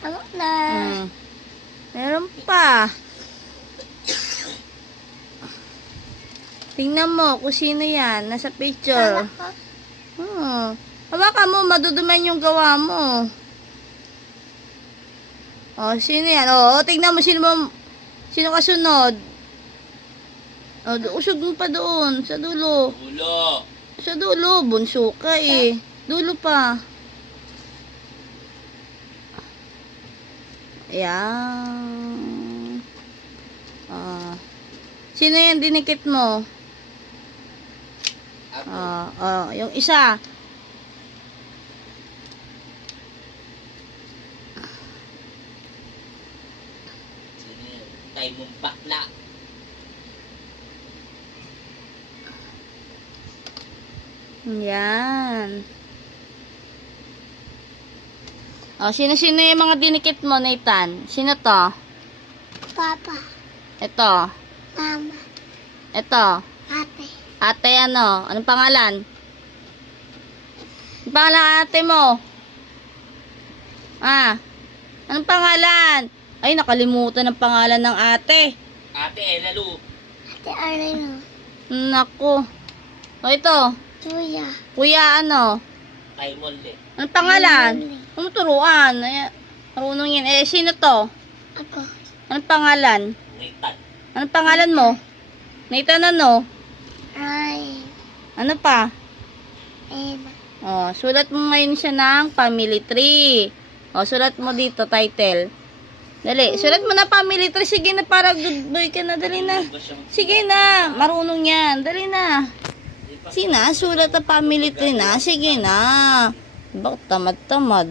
tama na. Meron pa. Tingnan mo kung sino yan. Nasa picture. Hawakan mo, maduduman yung gawa mo. Oh, sino yan? Oh, tingnan mo, sino kasunod? Oh, usog mo pa doon, sa dulo. Dulo. Sa dulo, bunso ka eh. Dulo pa. Ayan. Sino yan dinikit mo? Yung isa. Tayo mong bakla. Yan. Sino-sino yung mga dinikit mo, Nathan? Sino to? Papa. Ito. Mama. Ito. Ate. Ate ano? Anong pangalan? Anong pangalan ate mo? Anong pangalan? Ay, nakalimutan ng pangalan ng ate. Ate Elalu. Ate Arlene. Naku. Ito. Kuya. Kuya ano? Kay Molde. Anong pangalan? Molde. Anong turuan? Ay, marunong yan. Sino to? Ako. Anong pangalan? Nathan. Anong pangalan mo? Nathan ano? Ryan. Ano pa? Emma. Sulat mo ngayon siya ng family tree. Sulat mo dito, title. Dali, sulat mo na family tree. Sige na, para good boy ka na. Dali na. Sige na, marunong yan. Dali na. Sige na, sulat na family tree na. Sige na. Bakit tamad-tamad?